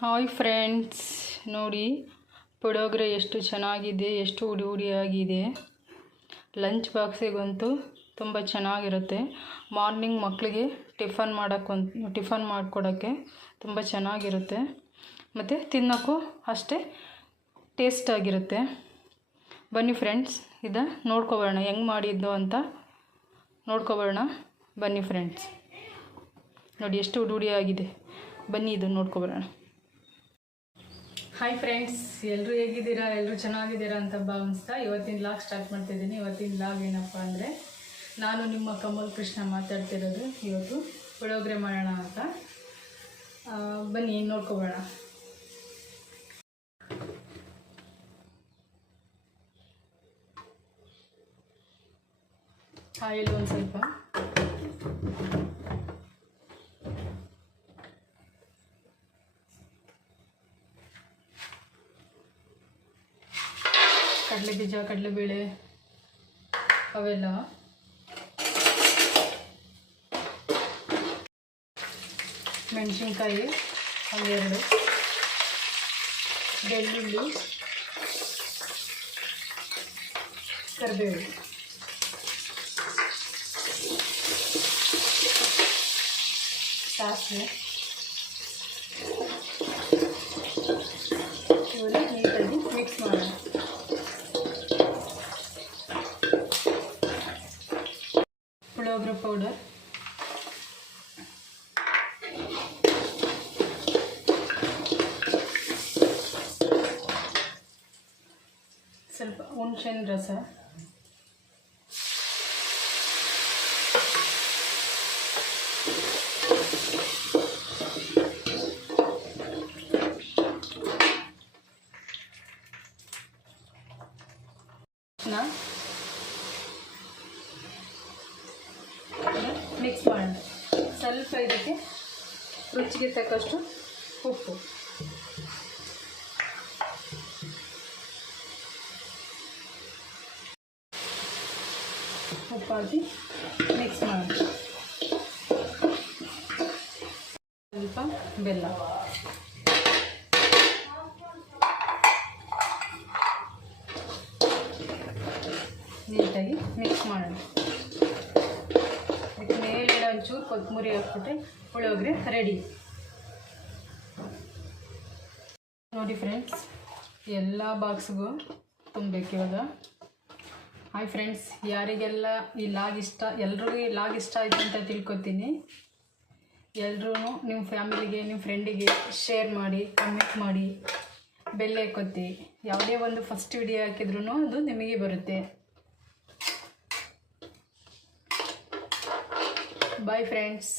Hi friends, ನೋಡಿ, ಪುಡೋಗ್ರೆ ಎಷ್ಟು ಚೆನ್ನಾಗಿದೆ, ಎಷ್ಟು ಉಡಿ ಉಡಿಯಾಗಿದೆ ಲಂಚ್ ಬಾಕ್ಸಿಗಂತೂ ತುಂಬ ಚೆನ್ನಾಗಿರುತ್ತೆ. ಮಾರ್ನಿಂಗ್ ಮಕ್ಕಳಿಗೆ ಟಿಫನ್ ಮಾಡೋಕ್ಕೊಂದು ಟಿಫನ್ ಮಾಡಿಕೊಡೋಕ್ಕೆ ತುಂಬ ಚೆನ್ನಾಗಿರುತ್ತೆ. ಮತ್ತು ತಿನ್ನೋಕ್ಕೂ ಅಷ್ಟೇ ಟೇಸ್ಟಾಗಿರುತ್ತೆ ಬನ್ನಿ ಫ್ರೆಂಡ್ಸ್, ಇದು ನೋಡ್ಕೊಬರೋಣ, ಹೆಂಗೆ ಮಾಡಿದ್ದು ಅಂತ ನೋಡ್ಕೊಬರೋಣ. ಬನ್ನಿ ಫ್ರೆಂಡ್ಸ್. ನೋಡಿ, ಎಷ್ಟು ಉಡುಡಿಯಾಗಿದೆ ಬನ್ನಿ ಇದು ನೋಡ್ಕೊಬರೋಣ. ಹಾಯ್ ಫ್ರೆಂಡ್ಸ್ ಎಲ್ಲರೂ ಹೇಗಿದ್ದೀರಾ? ಎಲ್ಲರೂ ಚೆನ್ನಾಗಿದ್ದೀರಾ ಅಂತ ಭಾವಿಸ್ತಾ ಇವತ್ತಿನ ಲಾಗ್ ಸ್ಟಾರ್ಟ್ ಮಾಡ್ತಿದ್ದೀನಿ. ಇವತ್ತಿನ ಲಾಗ್ ಏನಪ್ಪ ಅಂದರೆ, ನಾನು ನಿಮ್ಮ ಕಮಲ್ ಕೃಷ್ಣ ಮಾತಾಡ್ತಿರೋದು ಇವತ್ತು. ಪುಳಿಯೋಗರೆ ಮಾಡೋಣ ಅಂತ. ಬನ್ನಿ, ನೋಡ್ಕೊಬೋಣ. ಹಾಯಲ್ಲಿ ಒಂದು ಸ್ವಲ್ಪ. ಕಡಲೆ ಬೀಜ ಕಡಲೆಬೇಳೆ ಅವೆಲ್ಲ ಮೆಣಸಿನ್ಕಾಯಿ ಅವೆರಡು ಬೆಳ್ಳುಳ್ಳಿ ಕರಿಬೇವು ಸಾಸಿವೆ ಪುಳಿಯೋಗರೆ ಪೌಡರ್ ಸ್ವಲ್ಪ ಹುಣಸೆಹಣ್ಣು ರಸ ನಾ ಮಿಕ್ಸ್ ಮಾಡೋಣ ಸ್ವಲ್ಪ ಇದಕ್ಕೆ ರುಚಿಗೆ ತಕ್ಕಷ್ಟು ಉಪ್ಪು. ಉಪ್ಪು ಹಾಕಿ ಮಿಕ್ಸ್ ಮಾಡೋಣ ಸ್ವಲ್ಪ ಬೆಲ್ಲ. ನೀಟಾಗಿ ಮಿಕ್ಸ್ ಮಾಡೋಣ ಒಂಚೂರು ಕೊತ್ತಂಬರಿ ಹಾಕ್ಬಿಟ್ರೆ ಪುಳಿಯೋಗರೆ ರೆಡಿ ನೋಡಿ ಫ್ರೆಂಡ್ಸ್ ಎಲ್ಲ ಬಾಕ್ಸ್ಗೂ ತುಂಬಬೇಕು ಇವಾಗ. ಹಾಯ್ ಫ್ರೆಂಡ್ಸ್ ಯಾರಿಗೆಲ್ಲ ಈ ಲಾಗ್ ಇಷ್ಟ, ಎಲ್ರಿಗೂ ಈ ಲಾಗ್ ಇಷ್ಟ ಆಯಿತು ಅಂತ ತಿಳ್ಕೊತೀನಿ. ಎಲ್ರೂ ನಿಮ್ಮ ಫ್ಯಾಮಿಲಿಗೆ ನಿಮ್ಮ ಫ್ರೆಂಡಿಗೆ ಶೇರ್ ಮಾಡಿ ಕಮೆಂಟ್ ಮಾಡಿ ಬೆಲ್ಲ ಕೊತ್ತಿ ಯಾವುದೇ ಒಂದು ಫಸ್ಟ್ ವಿಡಿಯೋ ಹಾಕಿದ್ರೂ ಅದು ನಿಮಗೆ ಬರುತ್ತೆ. Bye friends